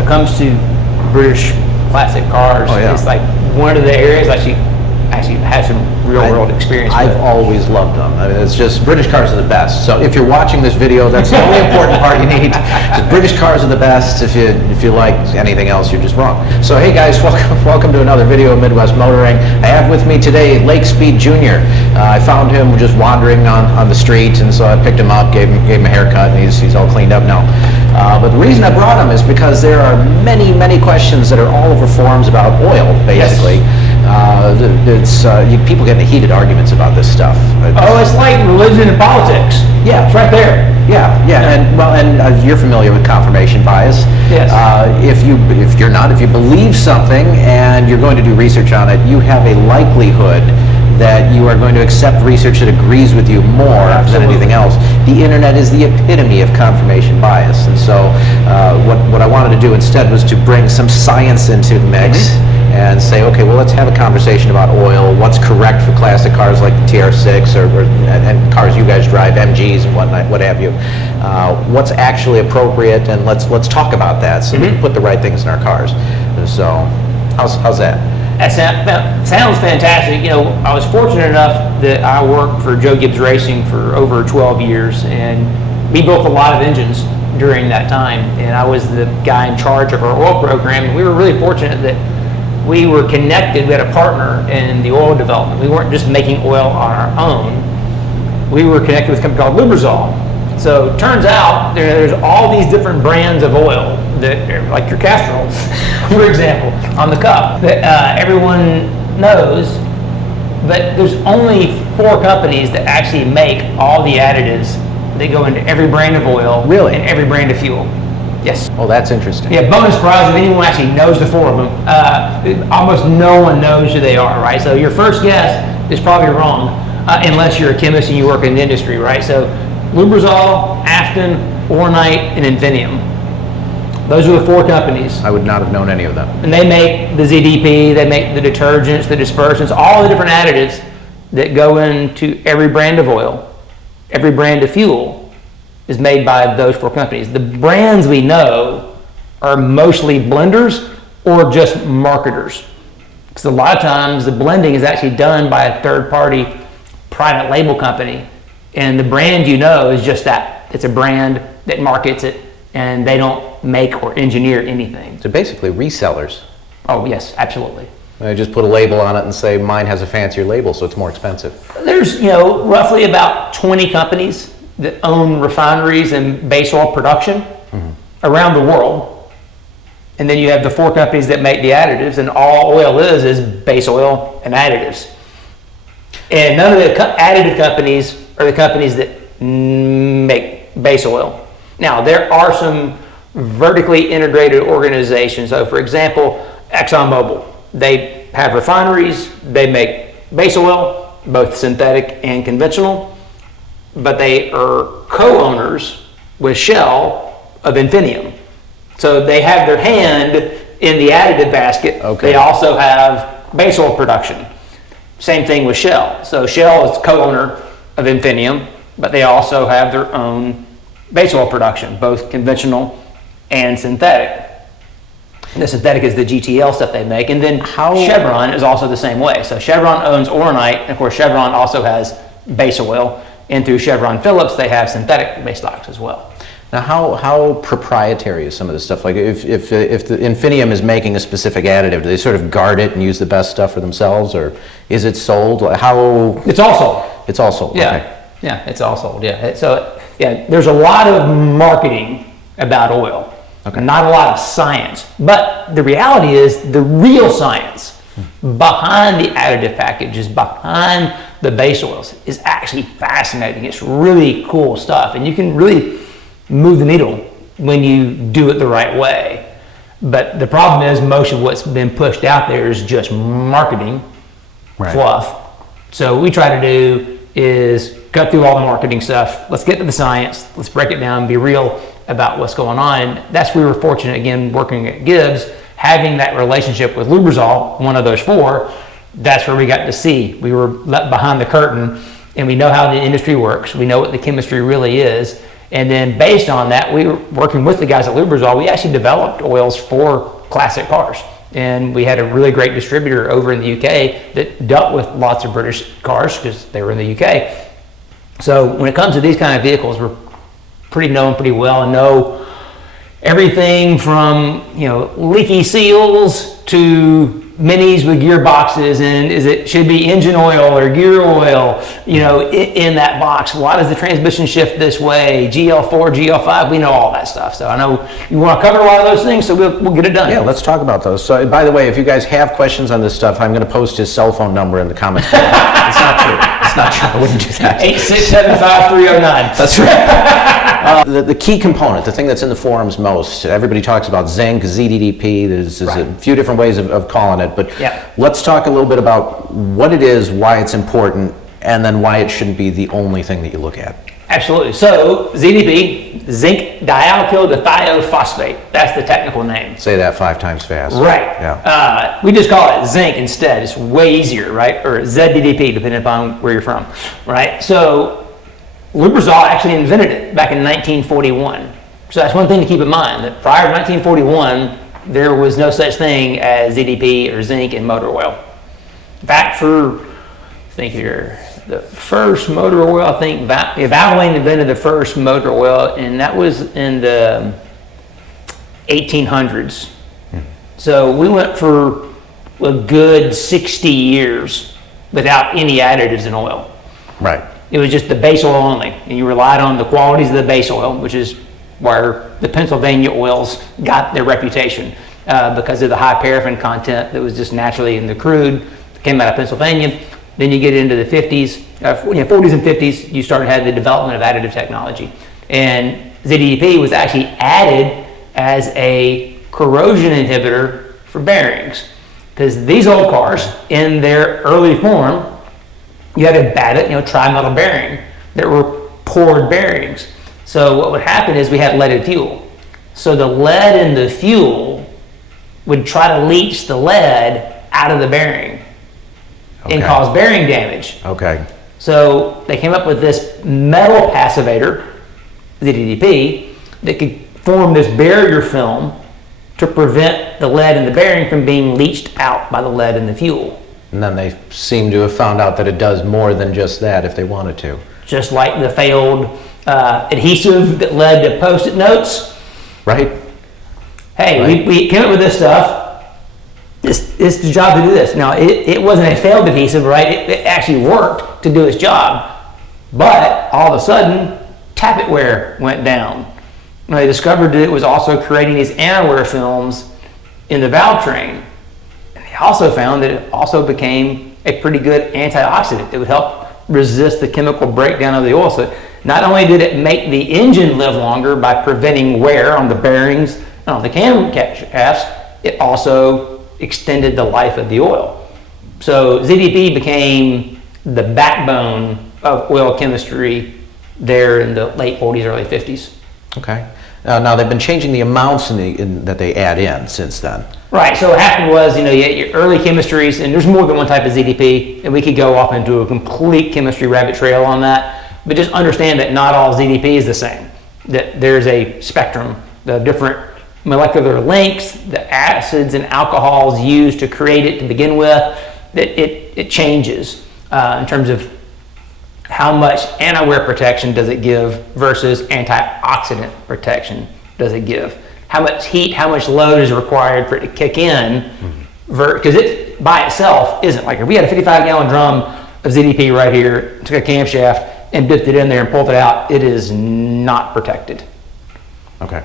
when it comes to British classic cars, it's like one of the areas actually have some real world experience with. I've always loved them. I mean, it's just British cars are the best. So if you're watching this video, that's the only important part you need. Just British cars are the best. If you like anything else, you're just wrong. So hey guys, welcome to another video of Midwest Motoring. I have with me today Lake Speed Jr. I found him just wandering on the street, and so I picked him up, gave him a haircut, and he's all cleaned up now. But the reason I brought him is because there are many questions that are all over forums about oil, basically. People get into heated arguments about this stuff. It's like religion and politics. Yeah, it's right there. Yeah. And you're familiar with confirmation bias. Yes. If you believe something and you're going to do research on it, you have a likelihood that you are going to accept research that agrees with you more than anything else. The internet is the epitome of confirmation bias, and so what I wanted to do instead was to bring some science into the mix. And say, okay, well, let's have a conversation about oil. What's correct for classic cars like the TR6 and cars you guys drive, MGs and what have you. What's actually appropriate, and let's talk about that so we can put the right things in our cars. So, how's that? That sounds fantastic. You know, I was fortunate enough that I worked for Joe Gibbs Racing for over 12 years, and we built a lot of engines during that time. And I was the guy in charge of our oil program, and we were really fortunate that we were connected. We had a partner in the oil development. We weren't just making oil on our own. We were connected with a company called Lubrizol. So it turns out there's all these different brands of oil that, like your Castrol, for example, on the cup, that everyone knows, but there's only 4 companies that actually make all the additives that go into every brand of oil. Really? And every brand of fuel. Yes. Well, that's interesting. Yeah, bonus prize if anyone actually knows the 4 of them. Almost no one knows who they are, right? So your first guess is probably wrong, unless you're a chemist and you work in the industry, right? So Lubrizol, Afton, Ornite, and Infinium. Those are the 4 companies. I would not have known any of them. And they make the ZDDP, they make the detergents, the dispersants, all the different additives that go into every brand of oil, every brand of fuel is made by those 4 companies. The brands we know are mostly blenders or just marketers. Because a lot of times the blending is actually done by a third-party private label company, and the brand you know is just that. It's a brand that markets it, and they don't make or engineer anything. So basically resellers. Oh yes, absolutely. They just put a label on it and say mine has a fancier label, so it's more expensive. There's roughly about 20 companies that own refineries and base oil production around the world. And then you have the 4 companies that make the additives, and all oil is base oil and additives. And none of the additive companies are the companies that make base oil. Now, there are some vertically integrated organizations. So for example, ExxonMobil, they have refineries, they make base oil, both synthetic and conventional, but they are co-owners with Shell of Infinium. So they have their hand in the additive basket. Okay. They also have base oil production. Same thing with Shell. So Shell is co-owner of Infinium, but they also have their own base oil production, both conventional and synthetic. And the synthetic is the GTL stuff they make. And then Chevron is also the same way. So Chevron owns Ornite, and of course Chevron also has base oil. And through Chevron Phillips, they have synthetic base stocks as well. Now, how proprietary is some of this stuff? Like, if the Infinium is making a specific additive, do they sort of guard it and use the best stuff for themselves, or is it sold? How? It's all sold. It's all sold. Yeah, okay. Yeah, it's all sold. Yeah, so yeah, there's a lot of marketing about oil. Okay. Not a lot of science, but the reality is the real science behind the additive packages, behind the base oils, is actually fascinating. It's really cool stuff, and you can really move the needle when you do it the right way. But the problem is most of what's been pushed out there is just marketing fluff. So what we try to do is cut through all the marketing stuff. Let's get to the science. Let's break it down, be real about what's going on. And that's where we were fortunate, again, working at Gibbs, having that relationship with Lubrizol, one of those 4. That's where we got to see. We were let behind the curtain, and we know how the industry works. We know what the chemistry really is. And then based on that, we were working with the guys at Lubrizol. We actually developed oils for classic cars. And we had a really great distributor over in the UK that dealt with lots of British cars because they were in the UK. So when it comes to these kind of vehicles, we're pretty known pretty well and know everything from, you know, leaky seals to minis with gearboxes, and should be engine oil or gear oil, you know, in that box. Why does the transmission shift this way? GL4, GL5, we know all that stuff. So I know you want to cover a lot of those things, so we'll get it done. Yeah, let's talk about those. So, by the way, if you guys have questions on this stuff, I'm going to post his cell phone number in the comments below. It's not true. It's not true. I wouldn't do that. 8675309. That's right. The key component, the thing that's in the forums most, everybody talks about zinc, ZDDP, there's a few different ways of calling it, but let's talk a little bit about what it is, why it's important, and then why it shouldn't be the only thing that you look at. Absolutely. So ZDP, zinc dialkyl thiophosphate. That's the technical name. Say that 5 times fast. Right. Yeah. We just call it zinc instead. It's way easier, right? Or ZDDP, depending upon where you're from, right? So Lubrizol actually invented it back in 1941. So that's one thing to keep in mind, that prior to 1941, there was no such thing as ZDP or zinc in motor oil. In fact, the first motor oil, I think Valvoline invented the first motor oil, and that was in the 1800s. So we went for a good 60 years without any additives in oil. Right. It was just the base oil only, and you relied on the qualities of the base oil, which is where the Pennsylvania oils got their reputation, because of the high paraffin content that was just naturally in the crude that came out of Pennsylvania. Then you get into the 50s, 40s and 50s, you started having the development of additive technology. And ZDDP was actually added as a corrosion inhibitor for bearings. Because these old cars, in their early form, you had a batted, tri-metal bearing that were poured bearings. So what would happen is we had leaded fuel. So the lead in the fuel would try to leach the lead out of the bearing and cause bearing damage. Okay. So they came up with this metal passivator, ZDDP, that could form this barrier film to prevent the lead in the bearing from being leached out by the lead in the fuel. And then they seem to have found out that it does more than just that if they wanted to. Just like the failed adhesive that led to Post-it notes. Right. Hey, right. We came up with this stuff. It's the job to do this. Now, it wasn't a failed adhesive, right? It actually worked to do its job. But all of a sudden, tappet wear went down. And they discovered that it was also creating these anti-wear films in the valve train. And they also found that it also became a pretty good antioxidant. It would help resist the chemical breakdown of the oil. So not only did it make the engine live longer by preventing wear on the bearings and on the camshafts, it also extended the life of the oil. So ZDP became the backbone of oil chemistry there in the late 40s, early 50s. Okay. Now they've been changing the amounts that they add in since then. Right. So what happened was, you had your early chemistries, and there's more than one type of ZDP, and we could go off into a complete chemistry rabbit trail on that. But just understand that not all ZDP is the same. That there's a spectrum, the different molecular lengths, the acids and alcohols used to create it to begin with, that it changes in terms of how much anti-wear protection does it give versus antioxidant protection does it give. How much heat, how much load is required for it to kick in, because it by itself isn't. Like if we had a 55-gallon drum of ZDP right here, took a camshaft and dipped it in there and pulled it out, it is not protected. Okay.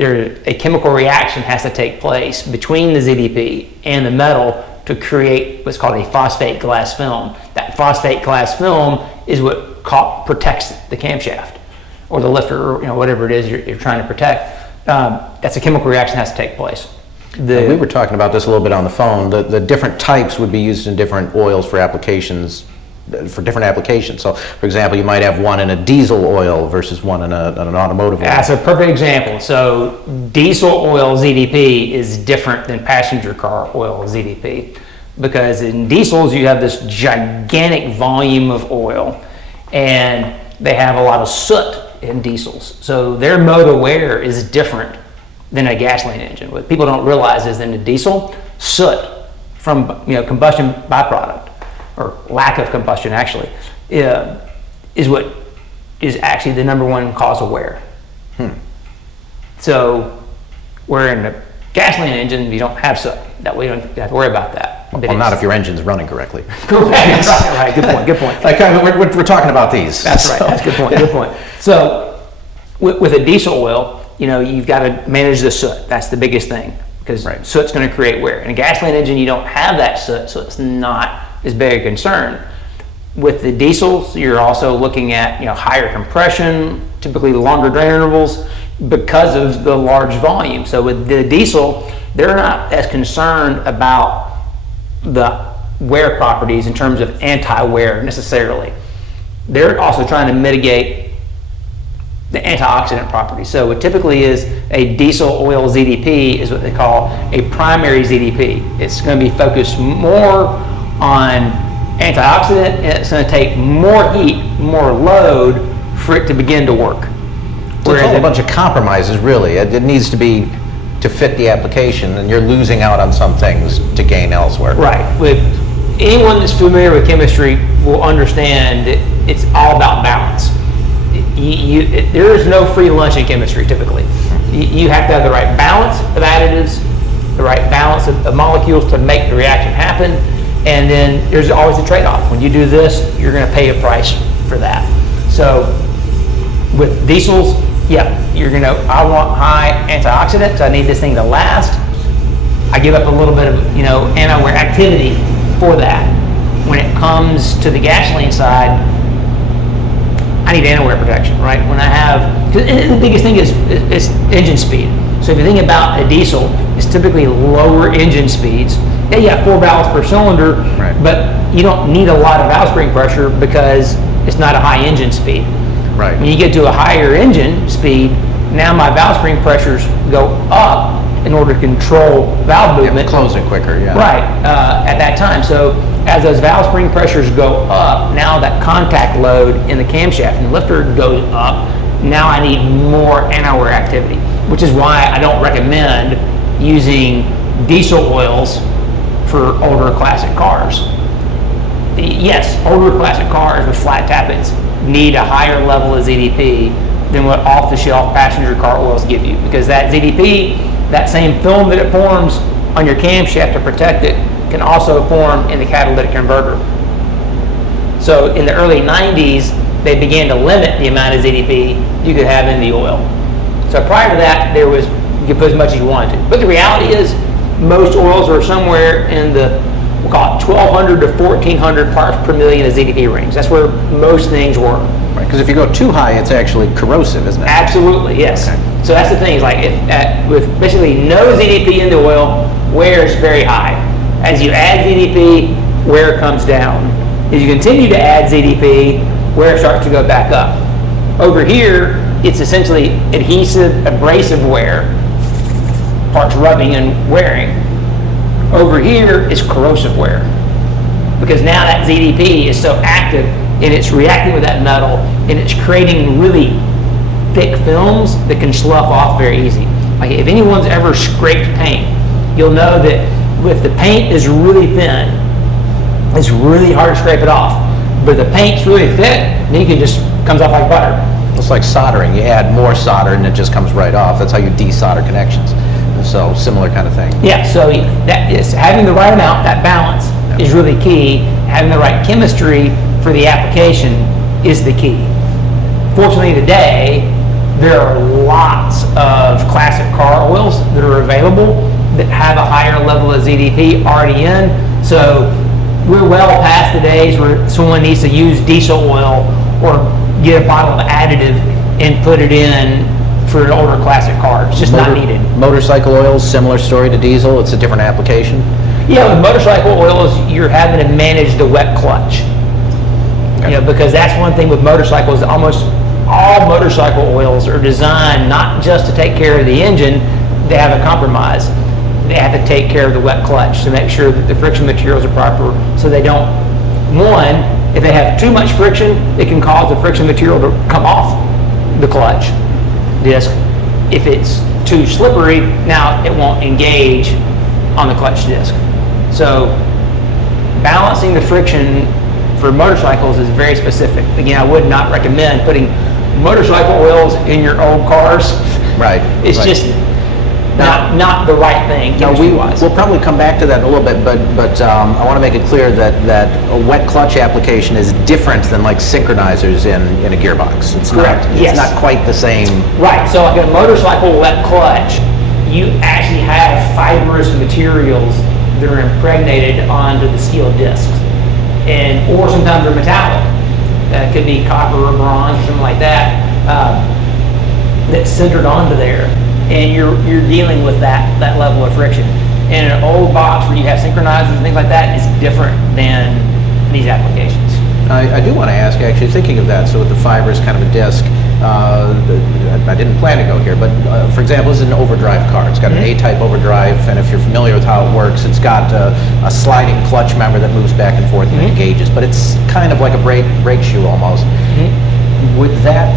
A chemical reaction has to take place between the ZDP and the metal to create what's called a phosphate glass film. That phosphate glass film is what protects the camshaft or the lifter, or whatever it is you're trying to protect. That's a chemical reaction that has to take place. We were talking about this a little bit on the phone. The different types would be used in different oils for applications. For different applications. So, for example, you might have one in a diesel oil versus one in an automotive oil. That's a perfect example. So, diesel oil ZDP is different than passenger car oil ZDP, because in diesels you have this gigantic volume of oil, and they have a lot of soot in diesels. So their mode of wear is different than a gasoline engine. What people don't realize is in a diesel, soot from combustion byproduct, or lack of combustion actually, is what is actually the number one cause of wear. So where in a gasoline engine, you don't have soot. That way you don't have to worry about that. Well, not if your engine's running correctly. Correct. Right. Good point. Like, we're talking about these. That's right. That's a good point. So with a diesel oil, you've got to manage the soot. That's the biggest thing, because soot's going to create wear. In a gasoline engine, you don't have that soot, so it's not as big a concern. With the diesels, you're also looking at higher compression, typically longer drain intervals, because of the large volume. So with the diesel, they're not as concerned about the wear properties in terms of anti-wear necessarily. They're also trying to mitigate the antioxidant properties. So what typically is a diesel oil ZDP is what they call a primary ZDP. It's going to be focused more on antioxidant, and it's going to take more heat, more load for it to begin to work. So it's all a bunch of compromises, really. It needs to be to fit the application, and you're losing out on some things to gain elsewhere. Right. With anyone that's familiar with chemistry will understand that it's all about balance. There is no free lunch in chemistry typically. You have to have the right balance of additives, the right balance of molecules to make the reaction happen, and then there's always a trade-off. When you do this, you're going to pay a price for that. So with diesels, I want high antioxidants. I need this thing to last. I give up a little bit of anti-wear activity for that. When it comes to the gasoline side, I need anti-wear protection, right? When I have, the biggest thing is engine speed. So if you think about a diesel, it's typically lower engine speeds. Yeah, you have 4 valves per cylinder, but you don't need a lot of valve spring pressure because it's not a high engine speed. Right. When you get to a higher engine speed, now my valve spring pressures go up in order to control valve movement. Close it quicker, Right, at that time. So as those valve spring pressures go up, now that contact load in the camshaft and lifter goes up, now I need more anti-wear activity, which is why I don't recommend using diesel oils for older classic cars. Yes, older classic cars with flat tappets need a higher level of ZDP than what off-the-shelf passenger car oils give you, because that ZDP, that same film that it forms on your camshaft to protect it, can also form in the catalytic converter. So in the early 90s, they began to limit the amount of ZDP you could have in the oil. So prior to that, you could put as much as you wanted to. But the reality is, most oils are somewhere in the, we'll call it 1,200 to 1,400 parts per million of ZDP range. That's where most things were. Right, because if you go too high, it's actually corrosive, isn't it? Absolutely, yes. Okay. So that's the thing, is like with basically no ZDP in the oil, wear is very high. As you add ZDP, wear comes down. As you continue to add ZDP, wear starts to go back up. Over here, it's essentially adhesive, abrasive wear, parts rubbing and wearing. Over here is corrosive wear, because now that ZDP is so active and it's reacting with that metal and it's creating really thick films that can slough off very easy. Like if anyone's ever scraped paint, you'll know that if the paint is really thin, it's really hard to scrape it off. But if the paint's really thick, then you can just comes off like butter. It's like soldering. You add more solder and it just comes right off. That's how you desolder connections. So similar kind of thing. Yeah, so that is having the right amount, that balance is really key. Having the right chemistry for the application is the key. Fortunately today, there are lots of classic car oils that are available that have a higher level of ZDP already in. So we're well past the days where someone needs to use diesel oil or get a bottle of additive and put it in for an older classic car. It's just not needed. Motorcycle oils, similar story to diesel. It's a different application. Yeah, with motorcycle oils, you're having to manage the wet clutch. Okay. Because that's one thing with motorcycles. Almost all motorcycle oils are designed not just to take care of the engine. They have a compromise. They have to take care of the wet clutch to make sure that the friction materials are proper, so they don't. One, if they have too much friction, it can cause the friction material to come off. the clutch disc. If it's too slippery, now it won't engage on the clutch disc. So balancing the friction for motorcycles is very specific. Again, I would not recommend putting motorcycle oils in your old cars. Right. It's right. just not the right thing. Now, we'll probably come back to that in a little bit, but I want to make it clear that a wet clutch application is different than like synchronizers in a gearbox. It's correct. It's not quite the same. Right. So like a motorcycle wet clutch, you actually have fibrous materials that are impregnated onto the steel discs, or sometimes they're metallic. It could be copper or bronze or something like that. That's centered onto there, and you're dealing with that level of friction. In an old box where you have synchronizers and things like that, it's different than these applications. I do want to ask, actually, thinking of that, so with the fibrous kind of a disc, I didn't plan to go here, but for example, this is an overdrive car. It's got an A-type overdrive, and if you're familiar with how it works, it's got a sliding clutch member that moves back and forth and engages, but it's kind of like a brake shoe almost. Would that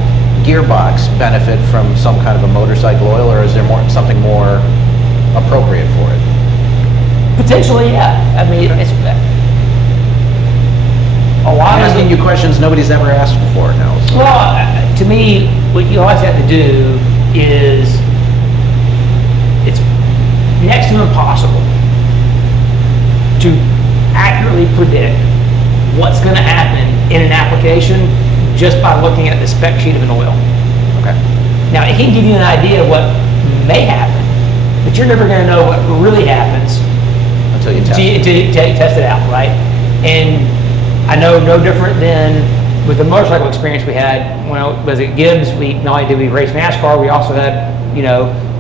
gearbox benefit from some kind of a motorcycle oil, or is there something more appropriate for it? Potentially, yeah. I mean, it's a lot I'm of asking you questions nobody's ever asked before now. So. Well, to me, what you always have to do is, it's next to impossible to accurately predict what's going to happen in an application just by looking at the spec sheet of an oil. Okay. Now, it can give you an idea of what may happen, but you're never going to know what really happens Until you test until you test it out, right? And I know no different than with the motorcycle experience we had when I was at Gibbs. We not only did we race NASCAR, we also had,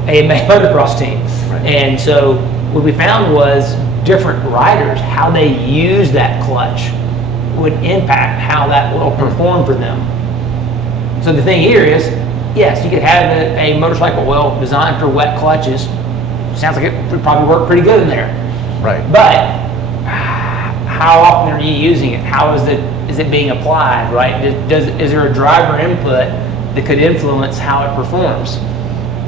AMA motocross team. Right. And so what we found was different riders, how they use that clutch would impact how that will perform for them. So the thing here is, yes, you could have a motorcycle oil designed for wet clutches. Sounds like it would probably work pretty good in there. Right. But how often are you using it? How is it being applied, right? Is there a driver input that could influence how it performs?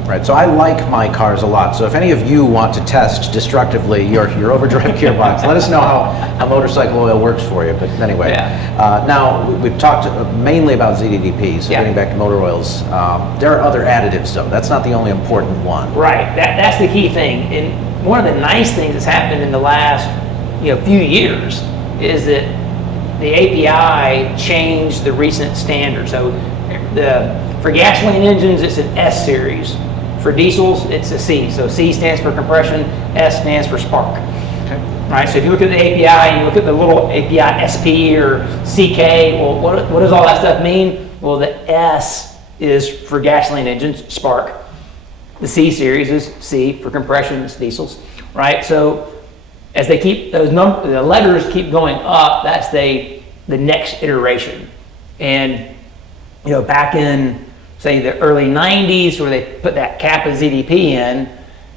Right, so I like my cars a lot. So if any of you want to test destructively your overdrive gearbox, let us know how motorcycle oil works for you. But anyway, now we've talked mainly about ZDDP, so getting back to motor oils. There are other additives though. That's not the only important one. Right, that's the key thing. And one of the nice things that's happened in the last few years is that the API changed the recent standard. So for gasoline engines, it's an S series. For diesels, it's a C. So C stands for compression, S stands for spark. Okay. Right. So if you look at the API, you look at the little API SP or CK. Well, what does all that stuff mean? Well, the S is for gasoline engines, spark. The C series is C for compression, it's diesels. Right. So as they keep the letters keep going up, that's the next iteration. And back in say the early 90s, where they put that cap of ZDP in,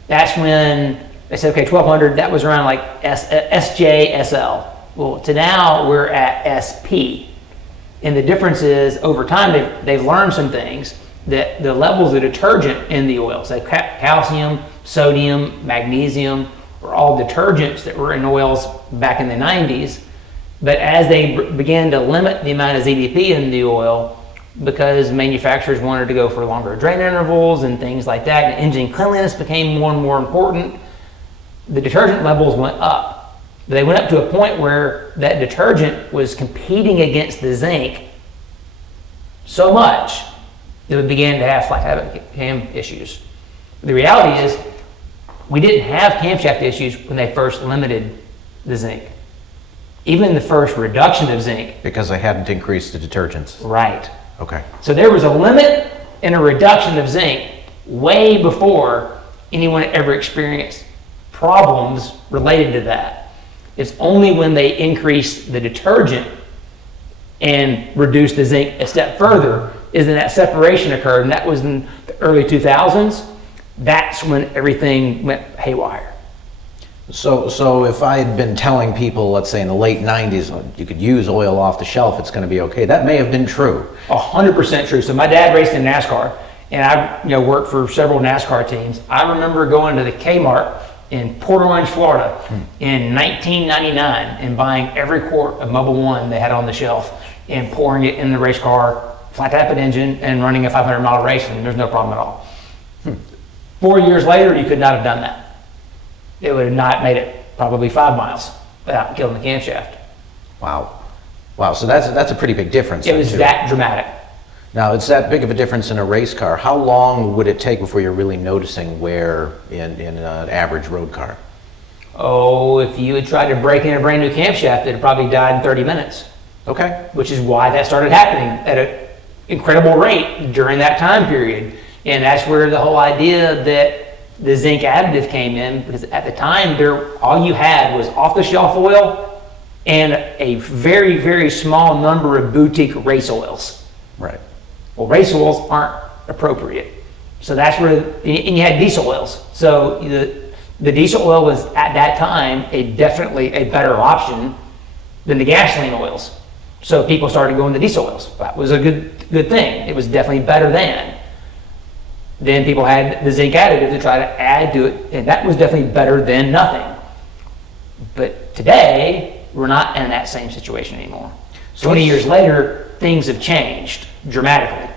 that's when they said, okay, 1200, that was around like SJ, SL. Well, to now we're at SP. And the difference is over time, they've learned some things, that the levels of detergent in the oils, like calcium, sodium, magnesium, were all detergents that were in oils back in the 90s. But as they began to limit the amount of ZDP in the oil, because manufacturers wanted to go for longer drain intervals and things like that, and engine cleanliness became more and more important, the detergent levels went up. They went up to a point where that detergent was competing against the zinc so much that we began to have flat habit cam issues. The reality is, we didn't have camshaft issues when they first limited the zinc. Even the first reduction of zinc. Because they hadn't increased the detergents. Right. Okay. So there was a limit and a reduction of zinc way before anyone ever experienced problems related to that. It's only when they increased the detergent and reduced the zinc a step further is when that separation occurred, and that was in the early 2000s. That's when everything went haywire. So if I had been telling people, let's say in the late 90s, you could use oil off the shelf, it's going to be okay, that may have been true. 100% true. So my dad raced in NASCAR, and I worked for several NASCAR teams. I remember going to the Kmart in Port Orange, Florida in 1999 and buying every quart of Mobil 1 they had on the shelf and pouring it in the race car, flat tappet engine, and running a 500-mile race, and there's no problem at all. 4 years later, you could not have done that. It would have not made it probably 5 miles without killing the camshaft. Wow. Wow, so that's a pretty big difference. It was that dramatic. Now, it's that big of a difference in a race car. How long would it take before you're really noticing wear in an average road car? Oh, if you had tried to break in a brand new camshaft, it'd probably died in 30 minutes. Okay. Which is why that started happening at an incredible rate during that time period. And that's where the whole idea that the zinc additive came in, because at the time, all you had was off-the-shelf oil and a very, very small number of boutique race oils. Right. Well, race oils aren't appropriate. So that's where, and you had diesel oils. So the diesel oil was at that time definitely a better option than the gasoline oils. So people started going to diesel oils. That was a good thing. It was definitely better than. Then people had the zinc additive to try to add to it, and that was definitely better than nothing. But today, we're not in that same situation anymore. 20 years later, things have changed dramatically.